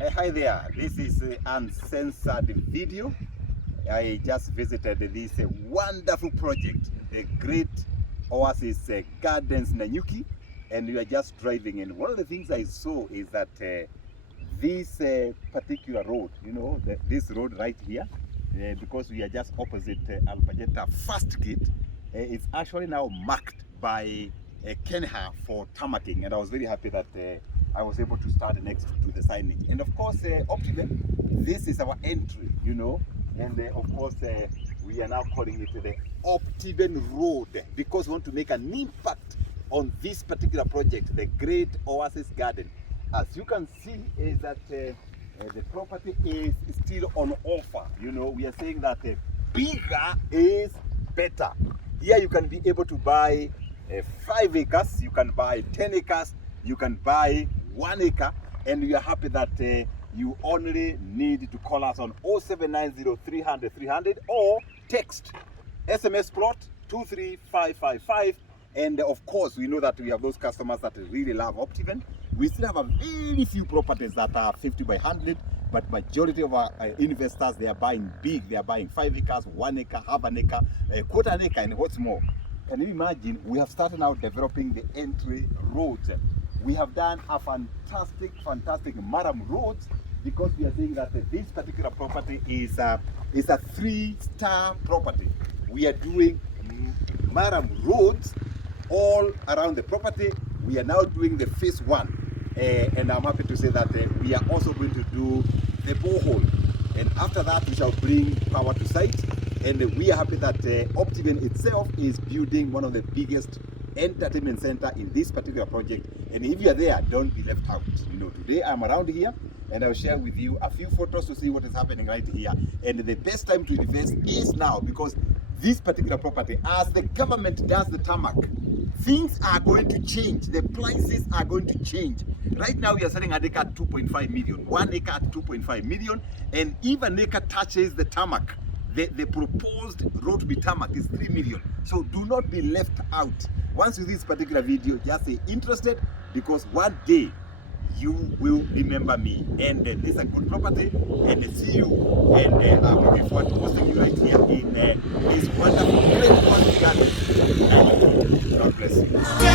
Hi there, this is uncensored video. I just visited this wonderful project, the great Oasis Gardens Nanyuki, and we are just driving in. One of the things I saw is that this particular road, this road right here, because we are just opposite Albageta first gate, it's actually now marked by Kenha for tarmacking, and I was very happy that I was able to start next to the signage. And of course, Optiven, this is our entry, and of course, we are now calling it the Optiven Road because we want to make an impact on this particular project, the Great Oasis Garden. As you can see, is that the property is still on offer. We are saying that bigger is better. Here you can be able to buy 5 acres, you can buy 10 acres, you can buy 1 acre, and we are happy that you only need to call us on 0790 300 300 or text SMS plot 23555. And of course, we know that we have those customers that really love Optiven. We still have a very few properties that are 50 by 100, but majority of our investors, they are buying big. They are buying 5 acres, 1 acre, half an acre, quarter an acre, and what's more. Can you imagine? We have started now developing the entry roads. We have done a fantastic Maram roads because we are saying that this particular property is a 3-star property. We are doing Maram roads all around the property. We are now doing the phase 1, and I'm happy to say that we are also going to do the borehole, and after that we shall bring power to site. And we are happy that Optiven itself is building one of the biggest entertainment center in this particular project. And if you are there, don't be left out. Today I'm around here and I'll share with you a few photos to see what is happening right here. And the best time to invest is now, because this particular property, as the government does the tarmac, things are going to change. The prices are going to change. Right now we are selling an acre at 2.5 million, 1 acre at 2.5 million, and if an acre touches the tarmac, the proposed road to be tarmac is 3 million. So do not be left out. Once you see this particular video, just say interested, because one day you will remember me. And this is a good property, and see you. And I'm looking forward to hosting you right here in this wonderful, great garden. God bless you.